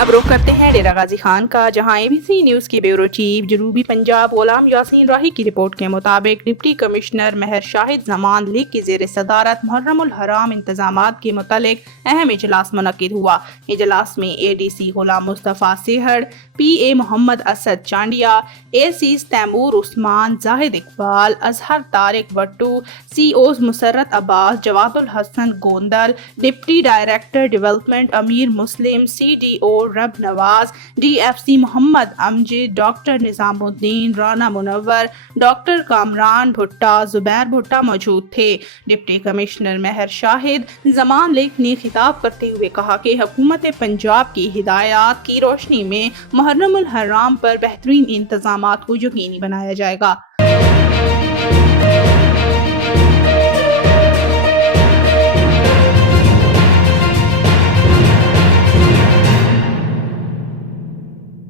اب رخ کرتے ہیں ڈیرہ غازی خان کا، جہاں ABC نیوز کی بیورو چیف جنوبی پنجاب غلام یاسین راہی کی رپورٹ کے مطابق ڈپٹی کمشنر مہر شاہد زمان لیگ کی زیر صدارت محرم الحرام انتظامات کے متعلق اہم اجلاس منعقد ہوا۔ اجلاس میں ADC غلام مصطفیٰ سہڑ، PA محمد اسد چانڈیا، ACs تیمور عثمان، زاہد اقبال، اظہر طارق وٹو، COs مسرت عباس، جواد الحسن گوندل، ڈپٹی ڈائریکٹر ڈیولپمنٹ امیر مسلم، CDO رب نواز، DFC محمد امجد، ڈاکٹر نظام الدین، رانا منور، ڈاکٹر کامران بھٹا، زبیر بھٹا موجود تھے۔ ڈپٹی کمشنر مہر شاہد زمان لیگ نے خطاب کرتے ہوئے کہا کہ حکومت پنجاب کی ہدایات کی روشنی میں محرم الحرام پر بہترین انتظامات کو یقینی بنایا جائے گا۔